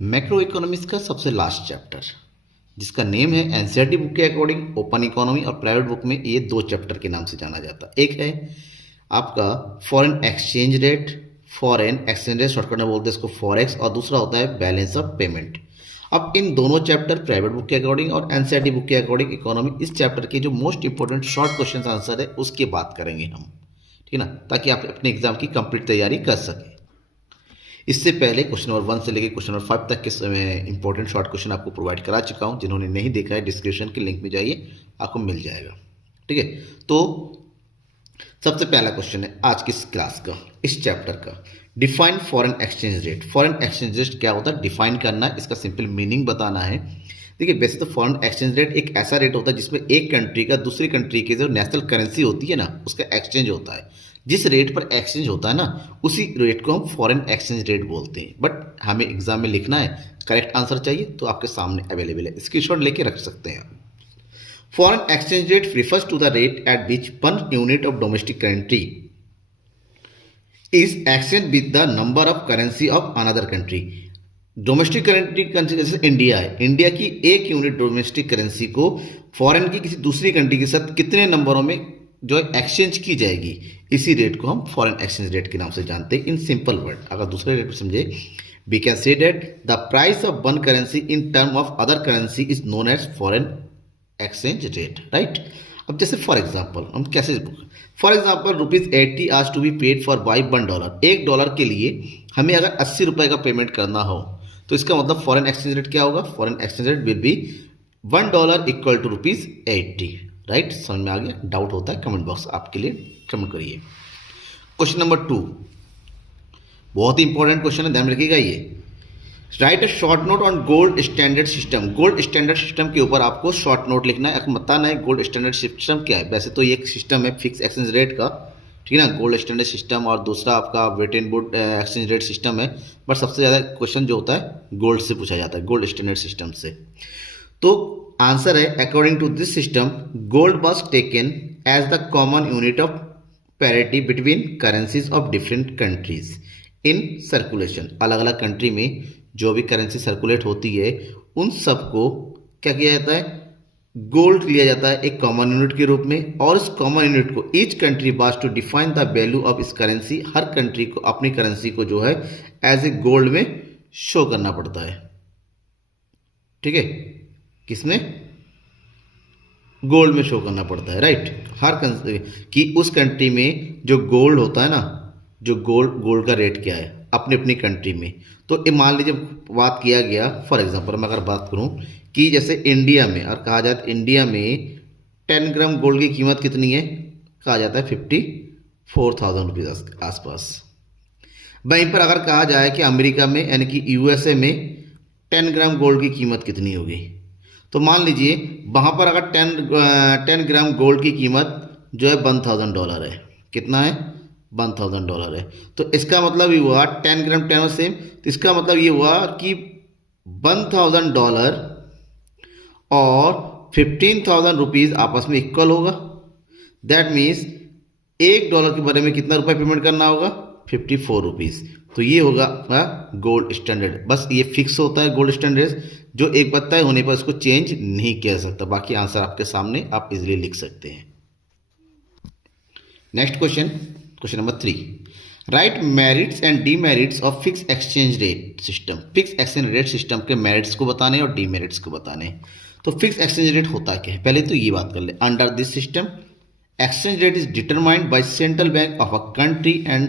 Macro economics का सबसे last chapter जिसका नेम है एनसीईआरटी बुक के अकॉर्डिंग ओपन इकोनॉमी और प्राइवेट बुक में ये दो चैप्टर के नाम से जाना जाता है। एक है आपका फॉरेन एक्सचेंज रेट शॉर्टकट में बोलते हैं इसको फॉरेक्स, और दूसरा होता है बैलेंस ऑफ पेमेंट। अब इन दोनों चैप्टर प्राइवेट बुक के अकॉर्डिंग और एनसीईआरटी बुक के अकॉर्डिंग इकोनॉमी, इस चैप्टर के जो most important short question answer है उसकी बात करेंगे हम, ठीक है ना, ताकि आप अपने एग्जाम की कंप्लीट तैयारी कर सकें। इससे पहले क्वेश्चन नंबर 1 से लेकर क्वेश्चन नंबर 5 तक के इंपॉर्टेंट शॉर्ट क्वेश्चन आपको प्रोवाइड करा चुका हूं। जिन्होंने नहीं देखा है डिस्क्रिप्शन के लिंक में जाइए, आपको मिल जाएगा, ठीक है। तो सबसे पहला क्वेश्चन है आज की इस क्लास का, इस चैप्टर का, define foreign exchange rate. Foreign exchange rate क्या होता है, डिफाइन करना है, इसका सिंपल मीनिंग बताना है। देखिए, वैसे तो फॉरेन एक्सचेंज रेट एक ऐसा रेट होता है जिसमें एक कंट्री का दूसरी कंट्री की जो नेशनल करेंसी होती है ना, उसका एक्सचेंज होता है। जिस रेट पर एक्सचेंज होता है ना, उसी रेट को हम फॉरेन एक्सचेंज रेट बोलते हैं। बट हमें एग्जाम में लिखना है, करेक्ट आंसर चाहिए तो आपके सामने अवेलेबल है, स्क्रीनशॉट लेके रख सकते हैं आप। Foreign exchange rate refers to the rate at which one unit of domestic currency is exchange with the number of currency of another country. Domestic currency जैसे इंडिया है, इंडिया की एक यूनिट डोमेस्टिक करेंसी को foreign की किसी दूसरी country के साथ कितने नंबरों में जो एक्सचेंज की जाएगी, इसी रेट को हम फॉरेन एक्सचेंज रेट के नाम से जानते हैं। इन सिंपल वर्ड, अगर दूसरे रेट समझे, we can say that the price of one currency in term of other currency is known as foreign exchange rate, right. अब जैसे फॉर एग्जाम्पल हम कैसे, फॉर एग्जाम्पल ₹80 आज to be paid for by $1। $1 के लिए हमें अगर 80 रुपये का पेमेंट करना हो तो इसका मतलब फॉरेन एक्सचेंज रेट क्या होगा, foreign exchange rate will be $1 equal to ₹80, right. समझ में आ गया? डाउट होता है कमेंट बॉक्स आपके लिए कमेंट करिए। क्वेश्चन नंबर 2 बहुत ही इंपॉर्टेंट क्वेश्चन है, ध्यान रखिएगा ये। Right a short note on gold standard system. Gold standard system के ऊपर आपको शॉर्ट नोट लिखना है, आपको बताना है गोल्ड स्टैंडर्ड सिस्टम क्या है। वैसे तो ये एक सिस्टम है फिक्स एक्सचेंज रेट का, ठीक है ना, गोल्ड स्टैंडर्ड सिस्टम, और दूसरा आपका wait and wood exchange rate system है। बट सबसे ज़्यादा क्वेश्चन जो होता है गोल्ड से पूछा जाता है, गोल्ड स्टैंडर्ड सिस्टम से। तो आंसर है according to this system gold was taken as the common unit of parity between currencies of different countries in circulation. अलग अलग कंट्री में जो भी करेंसी सर्कुलेट होती है उन सबको क्या किया जाता है, गोल्ड लिया जाता है एक कॉमन यूनिट के रूप में। और इस कॉमन यूनिट को each country was to define the value of its currency. हर कंट्री को अपनी करेंसी को जो है एज ए गोल्ड में शो करना पड़ता है, ठीक है, किसमें, गोल्ड में शो करना पड़ता है, राइट। हर कि उस कंट्री में जो गोल्ड होता है ना, जो गोल्ड का रेट क्या है अपनी अपनी कंट्री में। तो मान लीजिए बात किया गया, फॉर एग्जांपल मैं अगर बात करूं कि जैसे इंडिया में, और कहा जाता है इंडिया में 10 ग्राम गोल्ड की कीमत कितनी है, कहा जाता है 54,000 रुपीज़ आसपास। वहीं पर अगर कहा जाए कि अमेरिका में यानी कि यूएसए में 10 ग्राम गोल्ड की कीमत कितनी होगी, तो मान लीजिए वहाँ पर अगर 10 ग्राम गोल्ड की कीमत जो है $1,000 है। कितना है, $1,000 है। तो इसका मतलब ये हुआ 10 ग्राम 10 सेम, तो इसका मतलब ये हुआ कि $1,000 और 15,000 रुपीज़ आपस में इक्वल होगा। दैट मीन्स $1 के बारे में कितना रुपये पेमेंट करना होगा, 54 रुपीज़। तो ये होगा गोल्ड स्टैंडर्ड। बस ये फिक्स होता है गोल्ड स्टैंडर्ड, जो एक बार तय होने पर इसको चेंज नहीं किया सकता। बाकी आंसर आपके सामने, आप इजीली लिख सकते हैं। Next question, question number 3, right merits and demerits of fix exchange rate system. Fix exchange rate system के मेरिट्स को बताने और डीमेरिट्स को बताने। तो फिक्स एक्सचेंज रेट होता क्या है, पहले तो ये बात कर ले। Under this system exchange rate is determined by central bank of a country and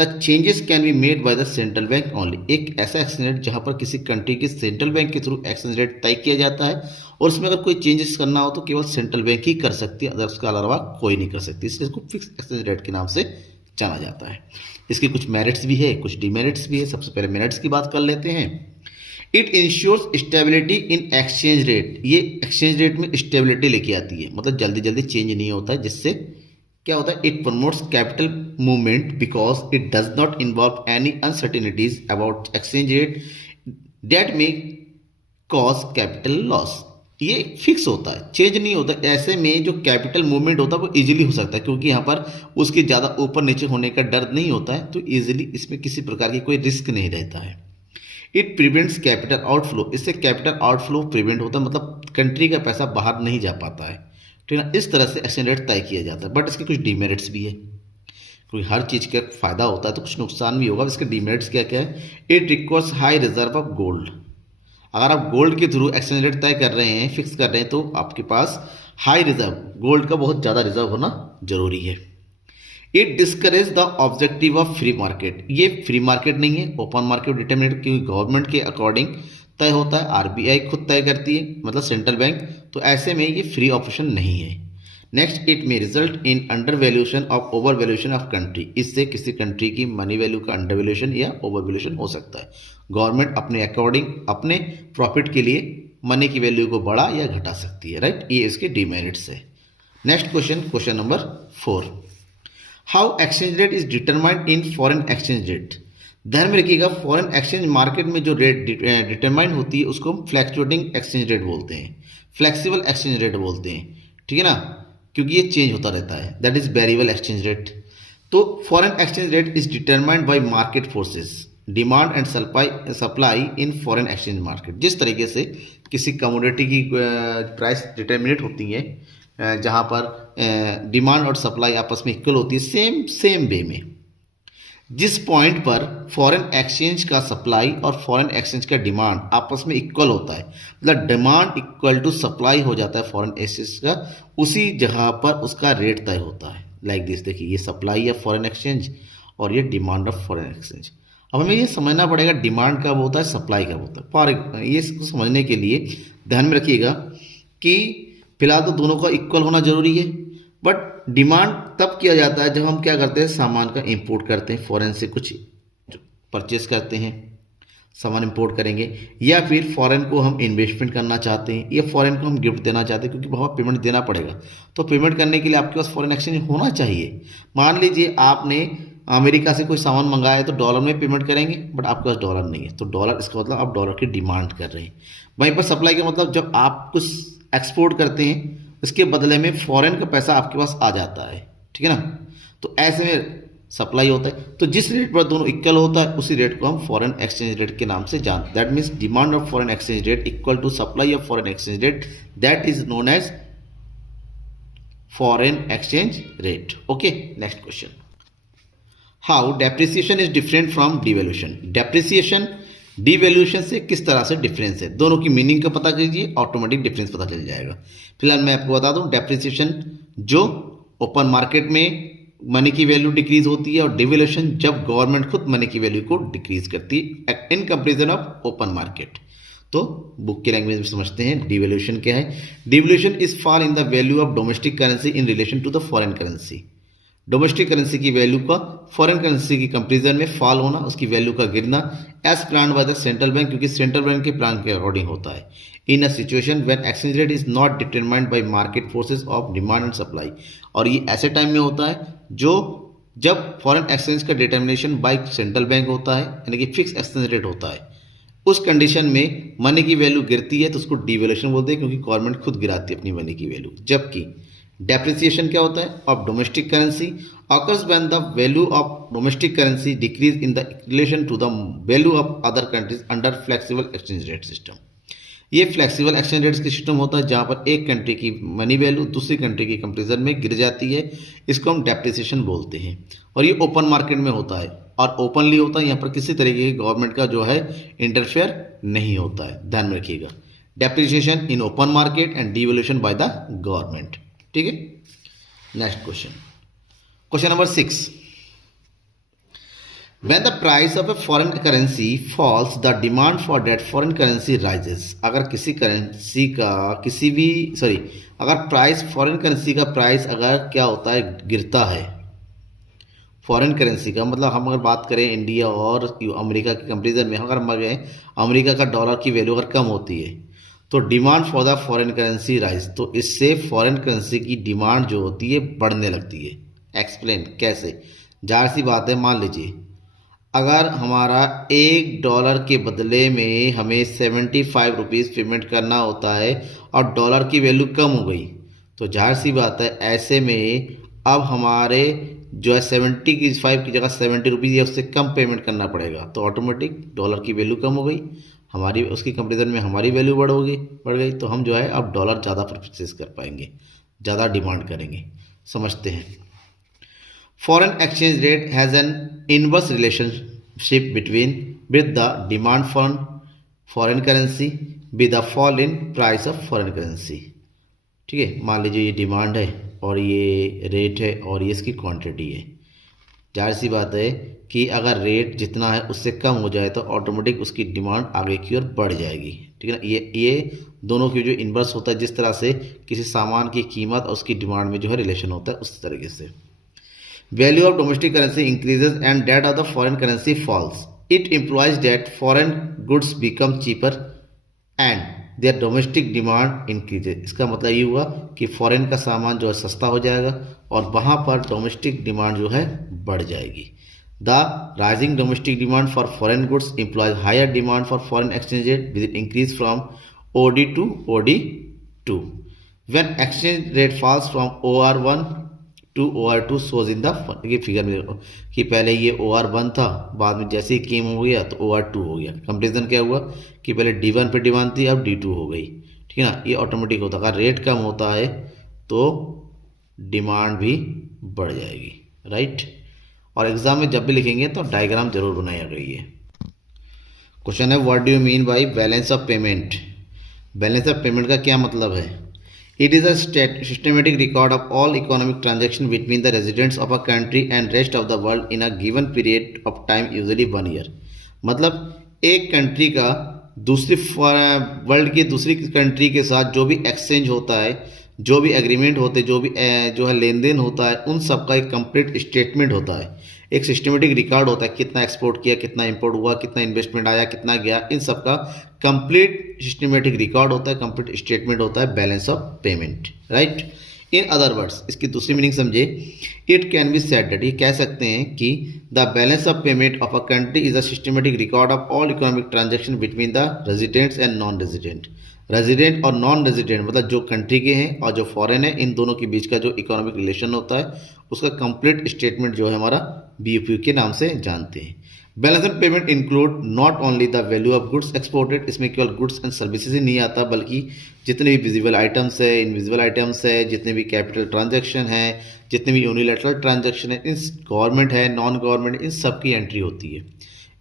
the changes can be made by the central bank only. एक ऐसा एक्सचेंज रेट जहां पर किसी कंट्री के सेंट्रल बैंक के थ्रू एक्सचेंज रेट तय किया जाता है, और उसमें अगर कोई चेंजेस करना हो तो केवल सेंट्रल बैंक ही कर सकती है, अदर उसके अलावा कोई नहीं कर सकती। इसलिए इसको फिक्स एक्सचेंज रेट के नाम से जाना जाता है। इसके कुछ मेरिट्स भी है, कुछ डीमेरिट्स भी है। सबसे पहले मेरिट्स की बात कर लेते हैं। It insures stability in exchange rate. ये एक्सचेंज रेट में स्टेबिलिटी लेके आती है, मतलब जल्दी जल्दी चेंज नहीं होता है, जिससे क्या होता है, it promotes capital movement because it does not involve any uncertainties about exchange rate that may cause capital loss. ये फिक्स होता है, चेंज नहीं होता। ऐसे में जो कैपिटल मूवमेंट होता है वो इजीली हो सकता है, क्योंकि यहाँ पर उसके ज़्यादा ऊपर नीचे होने का डर नहीं होता है, तो इजीली इसमें किसी प्रकार की कोई रिस्क नहीं रहता है। इट प्रिवेंट्स कैपिटल आउटफ्लो, इससे कैपिटल आउटफ्लो प्रिवेंट होता है, मतलब कंट्री का पैसा बाहर नहीं जा पाता है, ठीक है ना। इस तरह से एक्सचेंज रेट तय किया जाता है। बट इसके कुछ डीमेरिट्स भी है, क्योंकि हर चीज़ का फ़ायदा होता है तो कुछ नुकसान भी होगा। इसके डीमेरिट्स क्या क्या है? It requires high reserve of gold. अगर आप गोल्ड के थ्रू एक्सचेंज रेट तय कर रहे हैं, फिक्स कर रहे हैं, तो आपके पास हाई रिजर्व, गोल्ड का बहुत ज़्यादा रिजर्व होना जरूरी है। It discourage the objective of free market, ये फ्री मार्केट नहीं है, ओपन मार्केट डिटर्मिनेट, क्योंकि गवर्नमेंट के अकॉर्डिंग तय होता है, आरबीआई खुद तय करती है, मतलब सेंट्रल बैंक, तो ऐसे में ये फ्री ऑप्शन नहीं है। Next, it may result in under valuation of over valuation of country, इससे किसी कंट्री की मनी वैल्यू का अंडर वैल्यूएशन या ओवर वैल्यूएशन हो सकता है। गवर्नमेंट अपने अकॉर्डिंग अपने प्रॉफिट के लिए मनी की वैल्यू को बढ़ा या घटा सकती है, राइट। ये इसके डीमेरिट्स है। Next question, question number 4, how exchange rate is determined in foreign exchange rate. ध्यान में रखिएगा, फॉरेन एक्सचेंज मार्केट में जो रेट डिटरमाइंड होती है उसको हम फ्लैक्चुएटिंग एक्सचेंज रेट बोलते हैं, फ्लेक्सिबल एक्सचेंज रेट बोलते हैं, ठीक है ना, क्योंकि ये चेंज होता रहता है, that is variable exchange rate. तो foreign exchange rate is determined by market forces, demand and supply in foreign exchange market. जिस तरीके से किसी कमोडिटी की प्राइस डिटर्मिनेट होती है, जहाँ पर डिमांड और सप्लाई आपस में इक्वल होती है, सेम वे में जिस पॉइंट पर फॉरेन एक्सचेंज का सप्लाई और फॉरेन एक्सचेंज का डिमांड आपस में इक्वल होता है, मतलब डिमांड इक्वल टू सप्लाई हो जाता है फॉरेन एक्सचेंज का, उसी जगह पर उसका रेट तय होता है। लाइक दिस, देखिए ये सप्लाई ऑफ फॉरेन एक्सचेंज और ये डिमांड ऑफ फॉरेन एक्सचेंज। अब हमें ये समझना पड़ेगा डिमांड कब होता है, सप्लाई कब होता है। फॉर ये समझने के लिए ध्यान में रखिएगा कि फिलहाल तो दोनों का इक्वल होना जरूरी है, बट डिमांड तब किया जाता है जब हम क्या करते हैं, सामान का इंपोर्ट करते हैं, फॉरेन से कुछ परचेस करते हैं, सामान इंपोर्ट करेंगे, या फिर फॉरेन को हम इन्वेस्टमेंट करना चाहते हैं, या फॉरेन को हम गिफ्ट देना चाहते हैं, क्योंकि बहुत पेमेंट देना पड़ेगा। तो पेमेंट करने के लिए आपके पास फॉरेन एक्सचेंज होना चाहिए। मान लीजिए आपने अमेरिका से कोई सामान मंगाया है तो डॉलर में पेमेंट करेंगे, बट आपके पास डॉलर नहीं है, तो डॉलर, इसका मतलब आप डॉलर की डिमांड कर रहे हैं। वहीं पर सप्लाई का मतलब जब आप कुछ एक्सपोर्ट करते हैं, इसके बदले में फॉरेन का पैसा आपके पास आ जाता है, ठीक है ना, तो ऐसे में सप्लाई होता है। तो जिस रेट पर दोनों इक्वल होता है उसी रेट को हम फॉरेन एक्सचेंज रेट के नाम से जानते हैं। That means demand of foreign exchange rate equal to supply of foreign exchange rate, that is known as foreign exchange rate. Okay, next question, how depreciation is different from devaluation. Depreciation devaluation से किस तरह से difference है, दोनों की meaning का पता कीजिए, ऑटोमेटिक डिफरेंस पता चल जाएगा। फिलहाल मैं आपको बता दूं, डेप्रिसिएशन जो ओपन मार्केट में मनी की वैल्यू डिक्रीज होती है, और डिवैल्यूएशन जब गवर्नमेंट खुद मनी की वैल्यू को डिक्रीज करती है in comparison of open market. तो बुक की लैंग्वेज में समझते हैं डिवैल्यूएशन क्या है। Devaluation is fall in the value of domestic currency in relation to the foreign currency. Domestic currency की वैल्यू का फॉरेन करेंसी की कंपेरिजन में फॉल होना, उसकी वैल्यू का गिरना, as plan by the central bank, क्योंकि सेंट्रल बैंक के प्लान के अकॉर्डिंग होता है। In a situation when exchange rate is not determined by market forces of demand and supply, और ये ऐसे टाइम में होता है जब फॉरेन एक्सचेंज का डिटर्मिनेशन बाय सेंट्रल बैंक होता है, यानी कि फिक्स एक्सचेंज रेट होता है। उस कंडीशन में मनी की वैल्यू गिरती है तो उसको डिवैल्यूएशन बोलते हैं, क्योंकि गवर्नमेंट खुद गिराती है अपनी मनी की वैल्यू। जबकि डेप्रिसिएशन क्या होता है, of domestic currency occurs when the value of domestic currency decrease in the relation to the value of other countries under flexible exchange rate system। ये फ्लेक्सिबल एक्सचेंज रेट की system होता है जहाँ पर एक कंट्री की मनी वैल्यू दूसरी country की कंपेरिजन में गिर जाती है, इसको हम डेप्रिसिएशन बोलते हैं। और ये ओपन मार्केट में होता है और ओपनली होता है, यहाँ पर किसी तरीके की गवर्नमेंट का जो है इंटरफेयर नहीं होता है, ध्यान में रखिएगा। Depreciation in open market and devaluation by the government, ठीक है। Next question, question number 6, when the price of a foreign currency falls the demand for that foreign currency rises। अगर किसी करेंसी का अगर प्राइस फॉरेन करेंसी का price अगर क्या होता है, गिरता है, फॉरेन करेंसी का मतलब हम अगर बात करें इंडिया और अमेरिका के कंपेरिजन में, अगर अमेरिका का डॉलर की वैल्यू अगर कम होती है तो demand for the foreign currency rise, तो इससे फॉरेन करेंसी की डिमांड जो होती है बढ़ने लगती है। एक्सप्लेन कैसे, जाहिर सी बात है, मान लीजिए अगर हमारा $1 के बदले में हमें 75 रुपीज़ पेमेंट करना होता है और डॉलर की वैल्यू कम हो गई, तो जाहिर सी बात है ऐसे में अब हमारे जो है 75 की जगह 70 रुपीज़ या उससे कम पेमेंट करना पड़ेगा, तो ऑटोमेटिक डॉलर की वैल्यू कम हो गई, हमारी उसकी कंपेरिजन में हमारी वैल्यू बढ़ गई, तो हम जो है अब डॉलर ज़्यादा परचेज कर पाएंगे, ज़्यादा डिमांड करेंगे। समझते हैं। Foreign exchange rate has an inverse relationship between with the demand for foreign currency with the fall in price of foreign currency. ठीक है, मान लीजिए ये डिमांड है और ये रेट है और ये इसकी क्वांटिटी है। जाहिर सी बात है कि अगर रेट जितना है उससे कम हो जाए तो ऑटोमेटिक उसकी डिमांड आगे की ओर बढ़ जाएगी। ठीक है ना, ये दोनों की जो इन्वर्स होता है, जिस तरह से किसी सामान की कीमत और उसकी डिमांड में जो है रिलेशन होता है, उस तरीके से value of domestic currency increases and that of the foreign currency falls. It implies that foreign goods become cheaper and their domestic demand increases. इसका मतलब ये हुआ कि फॉरेन का सामान जो है सस्ता हो जाएगा और वहाँ पर डोमेस्टिक डिमांड जो है बढ़ जाएगी। The rising domestic demand for foreign goods implies higher demand for foreign exchange rate with increase from OD to OD2। When exchange rate falls from OR1 to OR2 shows in the ये figure में देखो कि पहले ये OR1 था, बाद में जैसे ही केम हो गया तो OR2 हो गया। कंपेरिजन क्या हुआ कि पहले D1 पे डिमांड थी, अब D2 हो गई। ठीक है ना, ये ऑटोमेटिक होता है। अगर रेट कम होता है तो डिमांड भी बढ़ जाएगी, राइट। और एग्जाम में जब भी लिखेंगे तो डायग्राम जरूर बनाया करिए। क्वेश्चन है, what do you mean by balance of payment. Balance of payment का क्या मतलब है? It is a systematic record of all economic transactions between the residents of a country and rest of the world in a given period of time, usually 1 year। मतलब एक country का दूसरी world की दूसरी कंट्री के साथ जो भी एक्सचेंज होता है, जो भी एग्रीमेंट होते हैं, जो है लेन देन होता है, उन सब का एक कंप्लीट स्टेटमेंट होता है, एक सिस्टमेटिक रिकॉर्ड होता है। कितना एक्सपोर्ट किया, कितना इंपोर्ट हुआ, कितना इन्वेस्टमेंट आया, कितना गया, इन सब का कंप्लीट सिस्टमेटिक रिकॉर्ड होता है, कंप्लीट स्टेटमेंट होता है balance of payment, right. In other words, इसकी दूसरी मीनिंग समझे, it can be said that, ये कह सकते हैं कि the balance of payment of a country is a systematic record of all economic transaction between the residents and non resident. Resident और non resident मतलब जो कंट्री के हैं और जो फॉरेन है, इन दोनों के बीच का जो इकोनॉमिक रिलेशन होता है, उसका कंप्लीट स्टेटमेंट जो है हमारा BOP के नाम से जानते हैं। Balance of payment include not only the value of goods exported, इसमें केवल गुड्स एंड सर्विसेज ही नहीं आता, बल्कि जितने भी विजिबल आइटम्स है, इनविजिबल आइटम्स है, जितने भी कैपिटल ट्रांजैक्शन है, जितने भी यूनिलैटरल ट्रांजैक्शन है, इन गवर्नमेंट है, नॉन गवर्नमेंट, इन सब की एंट्री होती है।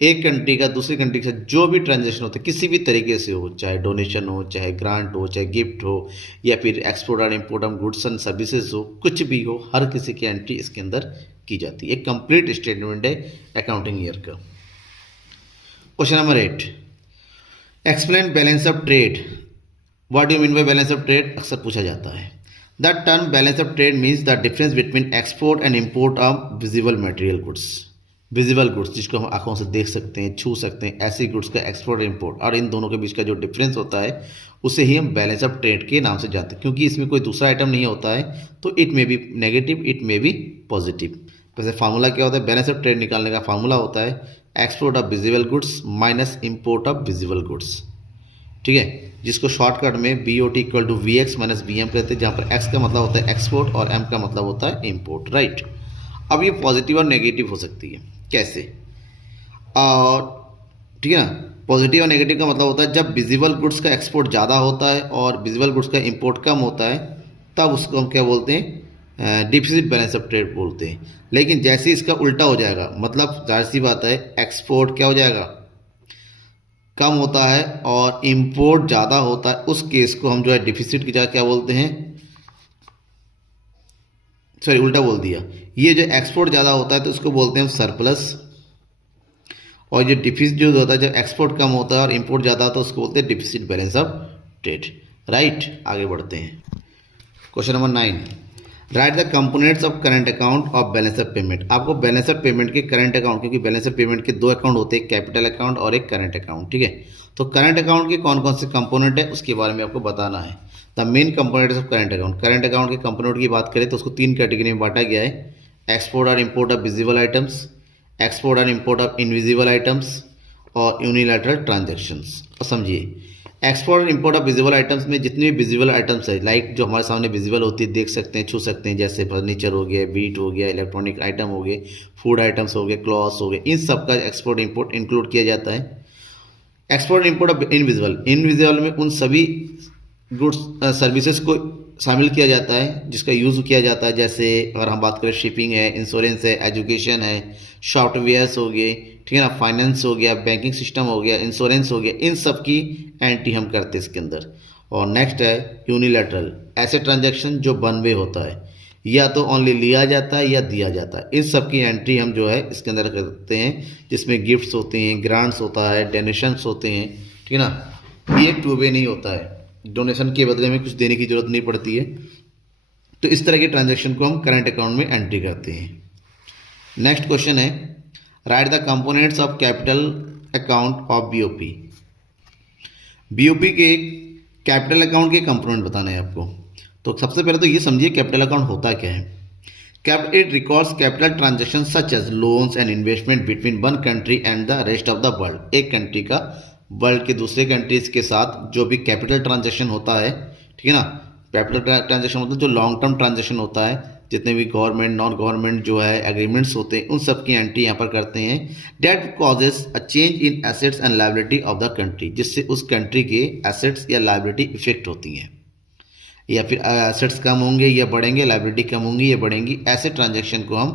एक कंट्री का दूसरी कंट्री के साथ जो भी ट्रांजैक्शन होता है, किसी भी तरीके से हो, चाहे डोनेशन हो, चाहे ग्रांट हो, चाहे गिफ्ट हो, या फिर एक्सपोर्ट और import of goods and services हो, कुछ भी हो, हर किसी की एंट्री इसके अंदर की जाती है। एक कंप्लीट स्टेटमेंट है अकाउंटिंग ईयर का। Question number 8, explain balance of trade. What do you mean by balance of trade, अक्सर पूछा जाता है। The term balance of trade means the difference between export and import of visible material goods. Visible goods जिसको हम आंखों से देख सकते हैं, छू सकते हैं, ऐसी गुड्स का एक्सपोर्ट इम्पोर्ट, और इन दोनों के बीच का जो डिफरेंस होता है उसे ही हम बैलेंस ऑफ ट्रेड के नाम से जानते हैं। क्योंकि इसमें कोई दूसरा आइटम नहीं होता है, तो it may be negative, it may be positive. वैसे फार्मूला क्या होता है? बैलेंस ऑफ ट्रेड निकालने का फार्मूला होता है export of visible goods minus import of visible goods. ठीक है, जिसको शॉर्टकट में BOT equal to VX minus BM कहते हैं, जहाँ पर X का मतलब होता है एक्सपोर्ट और M का मतलब होता है इम्पोर्ट, राइट। अब ये पॉजिटिव और नेगेटिव हो सकती है, कैसे? और ठीक है ना, पॉजिटिव और नेगेटिव का मतलब होता है जब विजिबल गुड्स का एक्सपोर्ट ज़्यादा होता है और विजिबल गुड्स का इंपोर्ट कम होता है, तब उसको हम क्या बोलते हैं? डिफिसिट बैलेंस ऑफ ट्रेड बोलते हैं। लेकिन जैसे इसका उल्टा हो जाएगा, मतलब जाहिर सी बात है एक्सपोर्ट क्या हो जाएगा? कम होता है और इंपोर्ट ज़्यादा होता है, उस केस को हम जो है डिफिसिट की जगह क्या बोलते हैं? सॉरी, उल्टा बोल दिया। ये जो एक्सपोर्ट ज़्यादा होता है तो उसको बोलते हैं सरप्लस, और जो डिफिसिट जो होता है, जब एक्सपोर्ट कम होता है और इंपोर्ट ज़्यादा होता है, उसको बोलते हैं deficit balance of trade, right. आगे बढ़ते हैं। Question number 9, right the components of current account of balance of payment. आपको बैलेंस ऑफ पेमेंट के करंट अकाउंट, क्योंकि बैलेंस ऑफ पेमेंट के 2 अकाउंट होते हैं, कैपिटल अकाउंट और एक करंट अकाउंट, ठीक है। तो करंट अकाउंट के कौन कौन से कंपोनेंट है उसके बारे में आपको बताना है। The main components of current account. Current account के कंपोनेंट की बात करें तो उसको 3 कैटेगरी में बांटा गया है, एक्सपोर्ट और import of visible items, export और इम्पोर्ट ऑफ इनविजिबल आइटम्स, और यूनिलैटरल ट्रांजैक्शंस। और समझिए, एक्सपोर्ट और इंपोर्ट ऑफ विजिबल आइटम्स में जितने भी विजिबल आइटम्स है, लाइक जो हमारे सामने विजिबल होती है, देख सकते हैं, छू सकते हैं, जैसे फर्नीचर हो गया, बीट हो गया, इलेक्ट्रॉनिक आइटम हो गए, फूड आइटम्स हो गए, क्लॉथ्स हो गए, इन सब का एक्सपोर्ट इंपोर्ट इंक्लूड किया जाता है। Export import of invisible, invisible में उन सभी गुड्स सर्विसेज को शामिल किया जाता है जिसका यूज़ किया जाता है, जैसे अगर हम बात करें शिपिंग है, इंश्योरेंस है, एजुकेशन है, सॉफ्टवेयर्स हो गए, ठीक है ना, फाइनेंस हो गया, बैंकिंग सिस्टम हो गया, इंश्योरेंस हो गया, इन सब की एंट्री हम करते हैं इसके अंदर। और नेक्स्ट है यूनिलैटरल, ऐसे ट्रांजैक्शन जो वन वे होता है, या तो ओनली लिया जाता है या दिया जाता है, इन सब की एंट्री हम जो है इसके अंदर करते हैं, जिसमें गिफ्ट्स होते हैं, ग्रांट्स होता है, डोनेशंस होते हैं, ठीक है ना। ये टू वे नहीं होता है, डोनेशन के बदले में कुछ देने की जरूरत नहीं पड़ती है। तो इस तरह के ट्रांजैक्शन को हम करंट अकाउंट में एंट्री करते हैं। नेक्स्ट क्वेश्चन है, right the components of capital account of BOP. BOP के कैपिटल अकाउंट के कंपोनेंट बताने हैं आपको। तो सबसे पहले तो ये समझिए कैपिटल अकाउंट होता क्या है। It records capital transaction such as loans and investment between one country and the rest of the world. एक कंट्री का वर्ल्ड के दूसरे कंट्रीज के साथ जो भी कैपिटल ट्रांजैक्शन होता है, ठीक है ना, कैपिटल ट्रांजैक्शन मतलब जो लॉन्ग टर्म ट्रांजैक्शन होता है, जितने भी गवर्नमेंट नॉन गवर्नमेंट जो है एग्रीमेंट्स होते हैं, उन सब की एंट्री यहाँ पर करते हैं। Debt causes a change in assets and liability of the country, जिससे उस कंट्री के एसेट्स या लायबिलिटी इफेक्ट होती हैं, या फिर एसेट्स कम होंगे या बढ़ेंगे, लायबिलिटी कम होंगी या बढ़ेंगी, ऐसे ट्रांजैक्शन को हम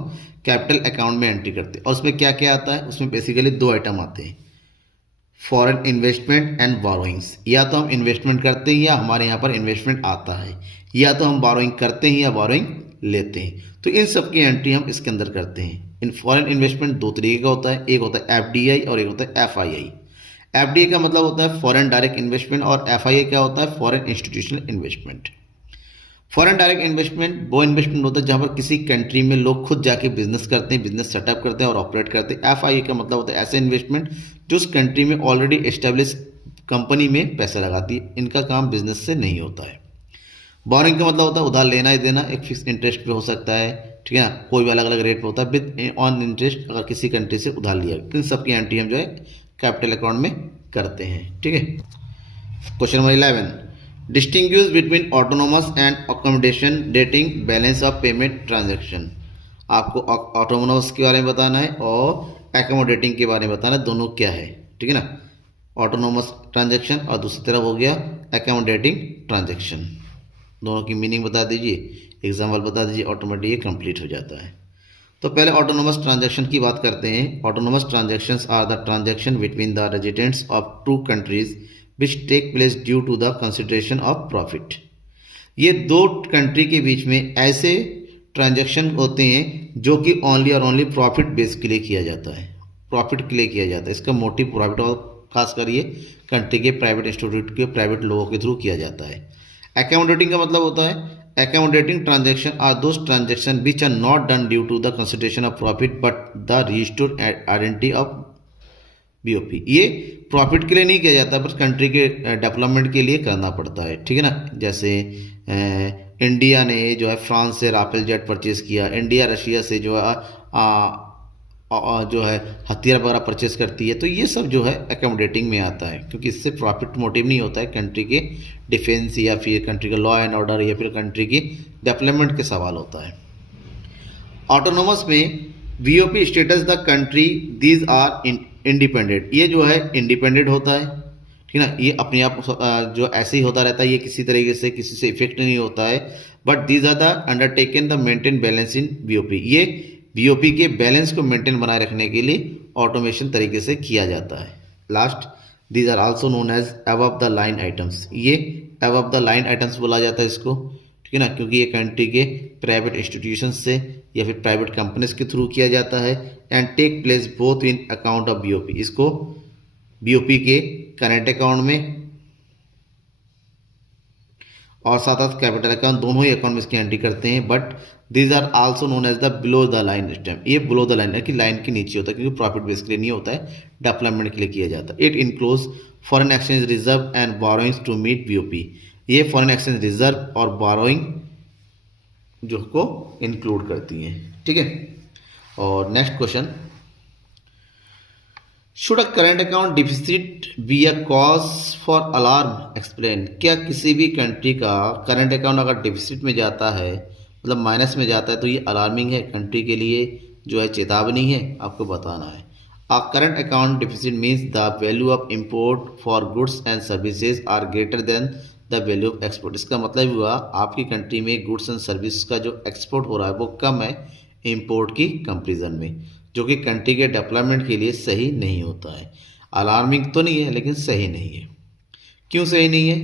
कैपिटल अकाउंट में एंट्री करते हैं। और उसमें क्या क्या आता है, उसमें बेसिकली दो आइटम आते हैं, फॉरेन इन्वेस्टमेंट एंड बोरोइंग्स। या तो हम इन्वेस्टमेंट करते हैं या हमारे यहाँ पर इन्वेस्टमेंट आता है, या तो हम बोरोइंग करते हैं या बोरोइंग लेते हैं। तो इन सब की एंट्री हम इसके अंदर करते हैं। इन फॉरेन इन्वेस्टमेंट दो तरीके का होता है, एक होता है एफडीआई और एक होता है एफआईआई। एफडीआई का मतलब होता है फॉरेन डायरेक्ट इन्वेस्टमेंट, और एफआईआई क्या होता है, foreign institutional investment. Foreign direct investment वो इन्वेस्टमेंट होता है जहाँ पर किसी कंट्री में लोग खुद जाके बिजनेस करते हैं, बिजनेस सेटअप करते हैं और ऑपरेट करते हैं। एफआईआई का मतलब होता है ऐसे इन्वेस्टमेंट जो उस कंट्री में ऑलरेडी एस्टेब्लिश कंपनी में पैसा लगाती है, इनका काम बिजनेस से नहीं होता है। बोरिंग का मतलब होता है उधार लेना ही देना, एक फिक्स इंटरेस्ट पे हो सकता है, ठीक है ना, कोई भी अलग अलग रेट पे होता है, विद ऑन इंटरेस्ट अगर किसी कंट्री से उधार लिया। इन सब की एंट्री हम जो है कैपिटल अकाउंट में करते हैं, ठीक है। Question number 11, distinguish between autonomous and accommodation dating balance of payment transaction. आपको ऑटोनोमस के बारे में बताना है और एकोमोडेटिंग के बारे में बताना है, दोनों क्या है, ठीक है ना। ऑटोनोमस ट्रांजैक्शन और दूसरी तरफ हो गया एकोमोडेटिंग ट्रांजैक्शन, दोनों की मीनिंग बता दीजिए, एग्जाम्पल बता दीजिए, ऑटोमेटिक ये कंप्लीट हो जाता है। तो पहले ऑटोनोमस ट्रांजैक्शन की बात करते हैं। Autonomous transactions are the transaction between the residents of two countries which take place due to the consideration of profit. ये दो कंट्री के बीच में ऐसे ट्रांजैक्शन होते हैं जो कि ओनली और ओनली प्रॉफिट बेस के लिए किया जाता है, प्रॉफिट के लिए किया जाता है। इसका मोटिव प्रॉफिट और खासकर ये कंट्री के प्राइवेट इंस्टीट्यूट के प्राइवेट लोगों के थ्रू किया जाता है। एकोमोडेटिंग का मतलब होता है accommodating transaction are those transactions which are not done due to the consideration of profit but the restored identity of BOP। ये प्रॉफिट के लिए नहीं किया जाता, बस कंट्री के डेवलपमेंट के लिए करना पड़ता है, ठीक है ना। जैसे इंडिया ने जो है फ्रांस से राफेल जेट परचेज किया, इंडिया रशिया से जो है हथियार वगैरह परचेज करती है, तो ये सब जो है एकोमोडेटिंग में आता है, क्योंकि इससे प्रॉफिट मोटिव नहीं होता है, कंट्री के डिफेंस या फिर कंट्री का लॉ एंड ऑर्डर या फिर कंट्री की डेवलपमेंट के सवाल होता है। ऑटोनोमस में BOP status the country these are independent, ये जो है इंडिपेंडेंट होता है, ठीक है ना, ये अपने आप जो ऐसे ही होता रहता है, ये किसी तरीके से किसी से इफेक्ट नहीं होता है। But these are the undertaken the maintain balance in BOP, ये बीओपी के बैलेंस को मेंटेन बनाए रखने के लिए ऑटोमेशन तरीके से किया जाता है। Last, these are also known as above the line items, ये अबव द लाइन आइटम्स बोला जाता है इसको, ठीक है ना, क्योंकि ये कंट्री के प्राइवेट इंस्टीट्यूशन से या फिर प्राइवेट कंपनीज के थ्रू किया जाता है। And take place both in account of BOP, इसको बीओपी के करेंट अकाउंट में और साथ साथ कैपिटल अकाउंट, दोनों ही अकाउंट में इसकी एंट्री करते हैं। But these are also known as the below the line stamp, ये बिलो द लाइन है कि लाइन के नीचे होता है, क्योंकि प्रॉफिट बेस के लिए नहीं होता है, डेवलपमेंट के लिए किया जाता है। It includes foreign exchange reserve and borrowings to meet BOP, ये फॉरेन एक्सचेंज रिजर्व और बोरोइंग जो को इंक्लूड करती हैं, ठीक है। और next question, should a current account deficit be a cause for alarm, explain. क्या किसी भी कंट्री का करंट अकाउंट अगर डिफिसिट में जाता है, मतलब माइनस में जाता है, तो ये अलार्मिंग है, कंट्री के लिए जो है चेतावनी है, आपको बताना है। A current account deficit means the value of import for goods and services are greater than the value of export. इसका मतलब हुआ आपकी कंट्री में गुड्स एंड सर्विस का जो एक्सपोर्ट हो रहा है वो कम है इम्पोर्ट की कंपेरिजन में, जो कि कंट्री के डेवलपमेंट के लिए सही नहीं होता है। अलार्मिंग तो नहीं है लेकिन सही नहीं है। क्यों सही नहीं है?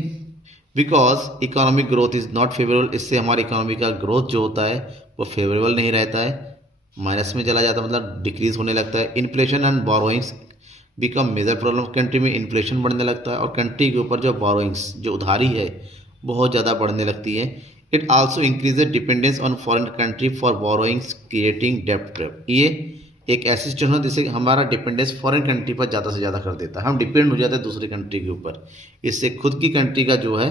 Because economic growth is not favourable. इससे हमारी इकोनॉमी का ग्रोथ जो होता है वो फेवरेबल नहीं रहता है, माइनस में चला जाता है, मतलब डिक्रीज होने लगता है। Inflation and borrowings become major problem. Country में इन्फ्लेशन बढ़ने लगता है और कंट्री के ऊपर जो बोरोइंग्स जो उधारी है बहुत ज़्यादा बढ़ने लगती है। It also increases dependence on foreign country for borrowings creating डेब्ट ट्रैप। ये एक ऐसी सिचुएशन है जिससे हमारा डिपेंडेंस फॉरेन कंट्री पर ज़्यादा से ज़्यादा कर देता है, हम डिपेंड हो जाते हैं दूसरी कंट्री के ऊपर। इससे खुद की कंट्री का जो है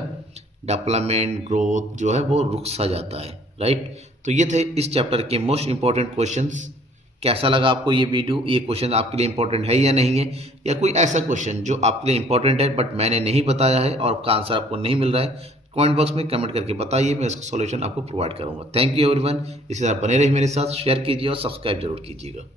डेवलपमेंट ग्रोथ जो है वो रुक सा जाता है, राइट। तो ये थे इस चैप्टर के मोस्ट इंपॉर्टेंट क्वेश्चंस। कैसा लगा आपको ये वीडियो? ये क्वेश्चन आपके लिए इंपॉर्टेंट है या नहीं है, या कोई ऐसा क्वेश्चन जो आपके लिए इंपॉर्टेंट है बट मैंने नहीं बताया है और उसका आंसर आपको नहीं मिल रहा है, कमेंट बॉक्स में कमेंट करके बताइए, मैं इसका सॉल्यूशन आपको प्रोवाइड करूंगा। Thank you everyone. इसी तरह बने रहिए मेरे साथ, शेयर कीजिए और सब्सक्राइब जरूर कीजिएगा।